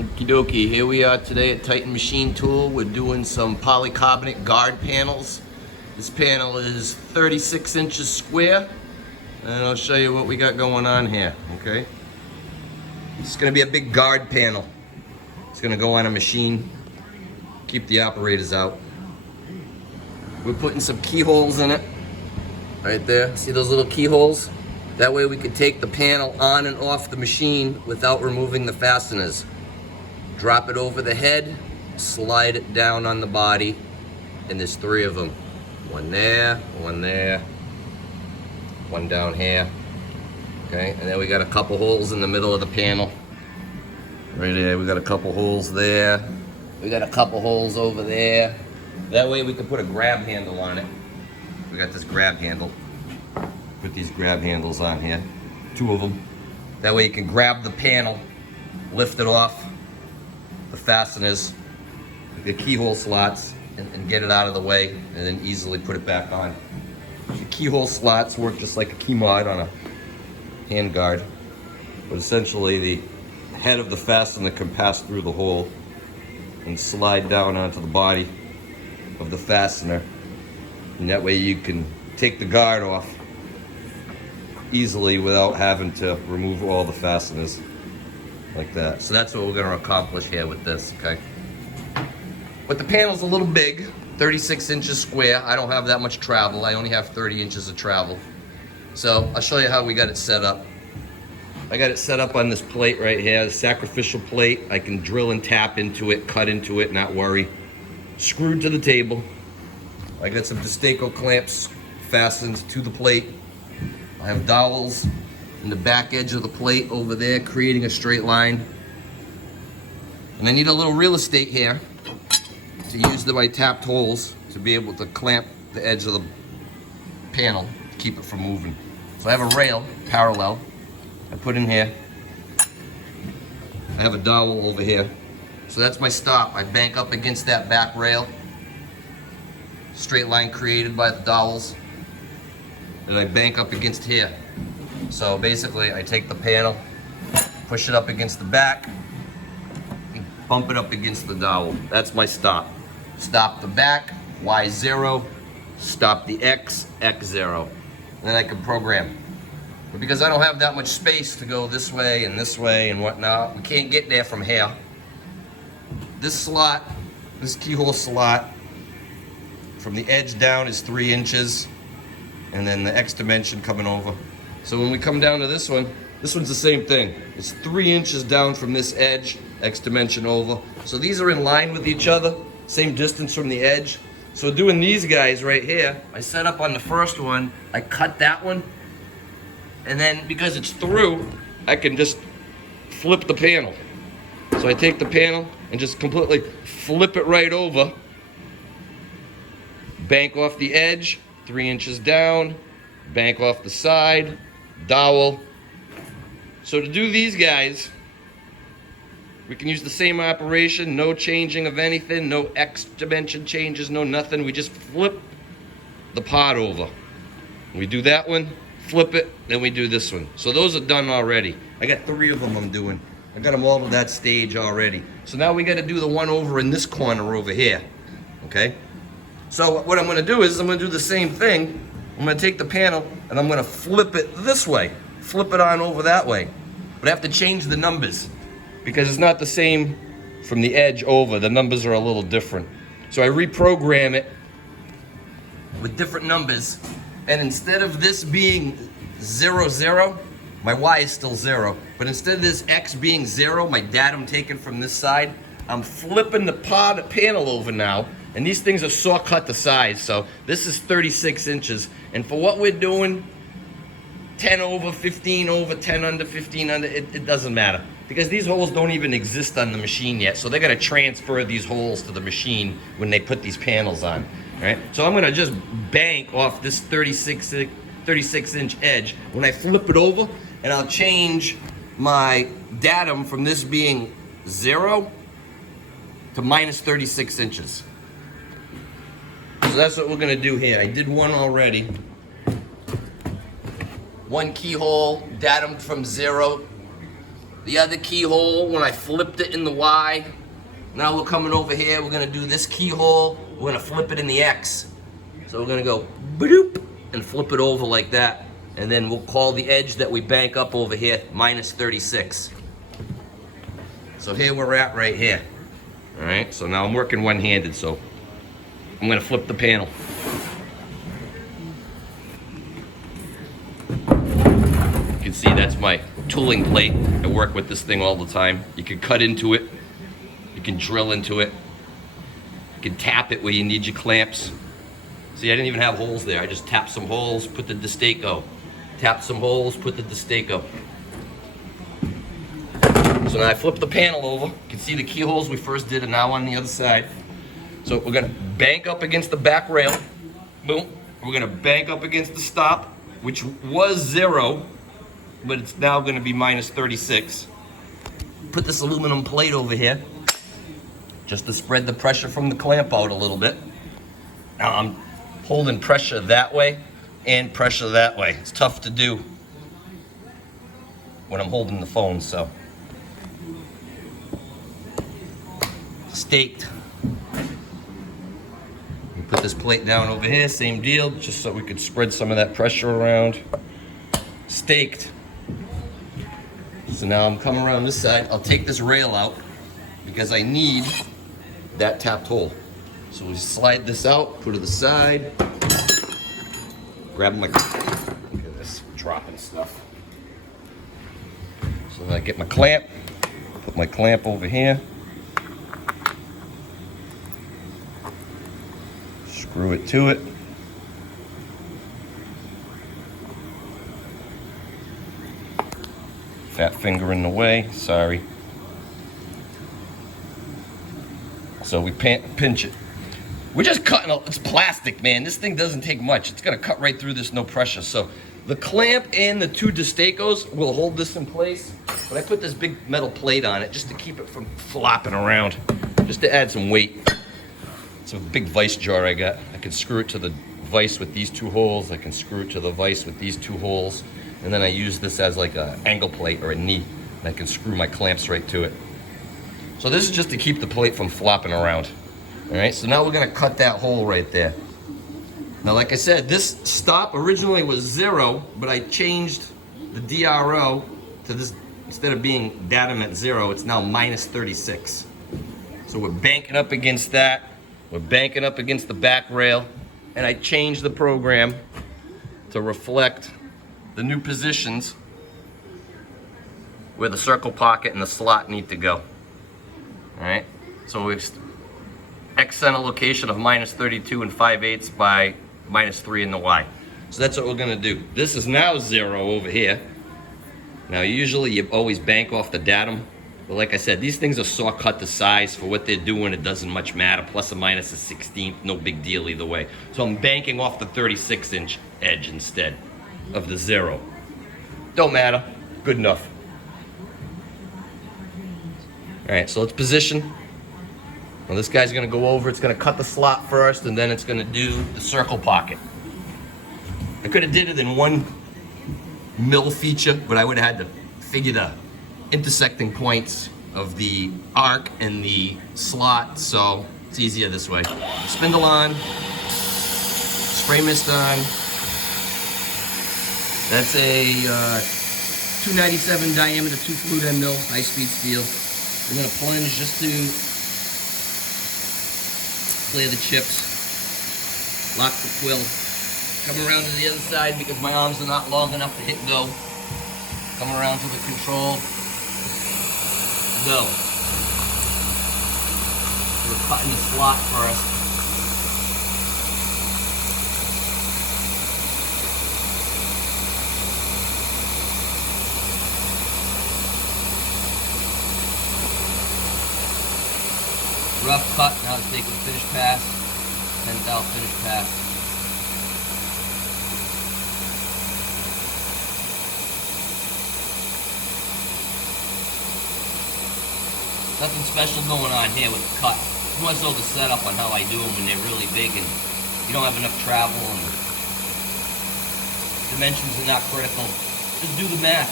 Okie dokie, here we are today at Titan Machine Tool. We're doing some polycarbonate guard panels. This panel is 36 inches square, and I'll show you what we got going on here, okay? It's gonna be a big guard panel. It's gonna go on a machine, keep the operators out. We're putting some keyholes in it, right there. See those little keyholes? That way we could take the panel on and off the machine without removing the fasteners. Drop it over the head, slide it down on the body, and there's 3 of them. One there, one down here. Okay, and then we got a couple holes in the middle of the panel. Right there, we got a couple holes there. We got a couple holes over there. That way we can put a grab handle on it. We got this grab handle. Put these grab handles on here, 2 of them. That way you can grab the panel, lift it off the fasteners, the keyhole slots, and get it out of the way, and then easily put it back on. The keyhole slots work just like a key mod on a hand guard, but essentially the head of the fastener can pass through the hole and slide down onto the body of the fastener, and that way you can take the guard off easily without having to remove all the fasteners like that. So that's what we're going to accomplish here with this, okay? But the panel's a little big, 36 inches square. I don't have that much travel. I only have 30 inches of travel. So I'll show you how we got it set up. I got it set up on this plate right here, the sacrificial plate. I can drill and tap into it, cut into it, not worry. Screwed to the table. I got some Destaco clamps fastened to the plate. I have dowels in the back edge of the plate over there, creating a straight line. And I need a little real estate here to use my tapped holes to be able to clamp the edge of the panel to keep it from moving. So I have a rail parallel I put in here. I have a dowel over here. So that's my stop. I bank up against that back rail. Straight line created by the dowels. And I bank up against here. So basically I take the panel, push it up against the back, and bump it up against the dowel. That's my stop. Stop the back, Y0, stop the X, X0. And then I can program. But because I don't have that much space to go this way and whatnot, we can't get there from here. This slot, this keyhole slot, from the edge down is 3 inches, and then the X dimension coming over. So when we come down to this one's the same thing. It's 3 inches down from this edge, X dimension over. So these are in line with each other, same distance from the edge. So doing these guys right here, I set up on the first one, I cut that one, and then because it's through, I can just flip the panel. So I take the panel and just completely flip it right over, bank off the edge, 3 inches down, bank off the side, dowel. So to do these guys, we can use the same operation, no changing of anything, no X dimension changes, no nothing. We just flip the pot over. We do that one, flip it, then we do this one. So those are done already. I got 3 of them I'm doing. I got them all to that stage already. So now we got to do the one over in this corner over here, okay? So what I'm going to do is I'm going to do the same thing. I'm going to take the panel and I'm going to flip it this way. Flip it on over that way. But I have to change the numbers because it's not the same from the edge over. The numbers are a little different. So I reprogram it with different numbers. And instead of this being 0, 0, my Y is still 0. But instead of this X being 0, my datum taken from this side, I'm flipping the panel over now. And these things are saw cut to size, so this is 36 inches. And for what we're doing, 10 over, 15 over, 10 under, 15 under, it doesn't matter. Because these holes don't even exist on the machine yet, so they're gonna transfer these holes to the machine when they put these panels on, right? So I'm gonna just bank off this 36 inch edge when I flip it over, and I'll change my datum from this being 0 to minus 36 inches. So that's what we're gonna do here. I did one already. One keyhole, datumed from 0. the other keyhole when I flipped it in the Y. Now we're coming over here, we're gonna do this keyhole, we're gonna flip it in the X. So we're gonna go bloop and flip it over like that. And then we'll call the edge that we bank up over here minus 36. So here we're at right here. All right, so now I'm working one-handed, so I'm gonna flip the panel. You can see that's my tooling plate. I work with this thing all the time. You can cut into it. You can drill into it. You can tap it where you need your clamps. See, I didn't even have holes there. I just tapped some holes, put the Destaco. Tapped some holes, put the Destaco. So now I flip the panel over. You can see the keyholes we first did are now on the other side. So we're gonna bank up against the back rail. Boom. We're gonna bank up against the stop, which was 0, but it's now gonna be minus 36. Put this aluminum plate over here, just to spread the pressure from the clamp out a little bit. Now I'm holding pressure that way and pressure that way. It's tough to do when I'm holding the phone, so. Staked. We put this plate down over here, same deal, just so we could spread some of that pressure around. Staked. So now I'm coming around this side. I'll take this rail out because I need that tapped hole. So we slide this out, put it aside, grab my, look at this, dropping stuff. So then I get my clamp, put my clamp over here, screw it to it. Fat finger in the way, sorry. So we pinch it. We're just cutting, it's plastic, man. This thing doesn't take much. It's gonna cut right through this, no pressure. So the clamp and the 2 Destacos will hold this in place, but I put this big metal plate on it just to keep it from flopping around, just to add some weight. It's a big vise jar I got. I can screw it to the vise with these 2 holes. I can screw it to the vise with these 2 holes. And then I use this as like an angle plate or a knee. And I can screw my clamps right to it. So this is just to keep the plate from flopping around. All right, so now we're gonna cut that hole right there. Now, like I said, this stop originally was 0, but I changed the DRO to this, instead of being datum at 0, it's now minus 36. So we're banking up against that. We're banking up against the back rail, and I changed the program to reflect the new positions where the circle pocket and the slot need to go. All right, so we've X center location of minus 32 and 5/8 by minus 3 in the Y. So that's what we're gonna do. This is now 0 over here. Now usually you always bank off the datum, but like I said, these things are saw cut to size. For what they're doing, it doesn't much matter. Plus or minus a 16th, no big deal either way. So I'm banking off the 36-inch edge instead of the 0. Don't matter, good enough. All right, so let's position. Well, this guy's gonna go over, it's gonna cut the slot first, and then it's gonna do the circle pocket. I could have did it in one mill feature, but I would have had to figure the intersecting points of the arc and the slot, so it's easier this way. Spindle on, spray mist on. That's a 297 diameter, 2 flute end mill, high-speed steel. I'm gonna plunge just to clear the chips, lock the quill. Come around to the other side because my arms are not long enough to hit go. Come around to the control, go. We're cutting the slot first. Rough cut, now to take the finish pass, 10th finish pass. Nothing special going on here with the cut. It's more so the setup on how I do them when they're really big and you don't have enough travel and dimensions are not critical. Just do the math.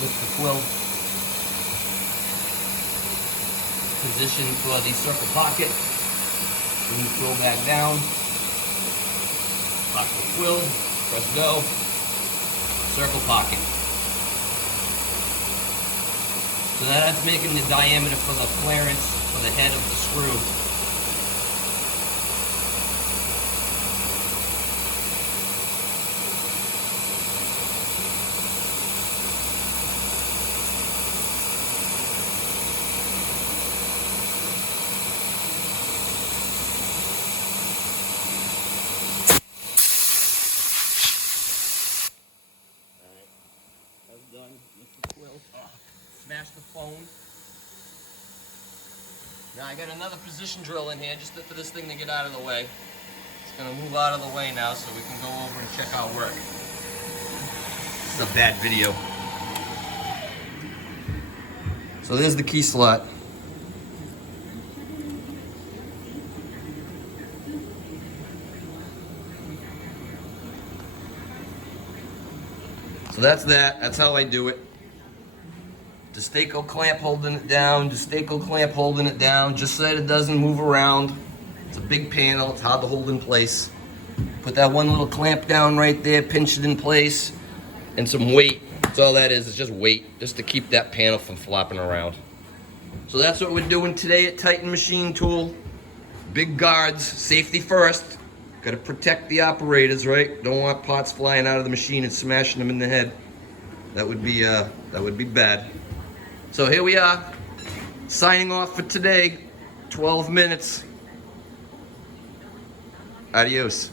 Lift the quill. Position for the circle pocket. Bring the quill back down. Lock the quill. Press go. Circle pocket. So that's making the diameter for the clearance for the head of the screw. Done. Lift the quill. Smash the phone. Now I got another position drill in here just for this thing to get out of the way. It's gonna move out of the way now so we can go over and check our work. It's a bad video. So there's the key slot. So that's that. That's how I do it. Destaco clamp holding it down. Destaco clamp holding it down, just so that it doesn't move around. It's a big panel. It's hard to hold in place. Put that one little clamp down right there. Pinch it in place, and some weight. That's all that is. It's just weight, just to keep that panel from flopping around. So that's what we're doing today at Titan Machine Tool. Big guards. Safety first. Got to protect the operators, right? Don't want parts flying out of the machine and smashing them in the head. That would be bad. So here we are, signing off for today. 12 minutes. Adios.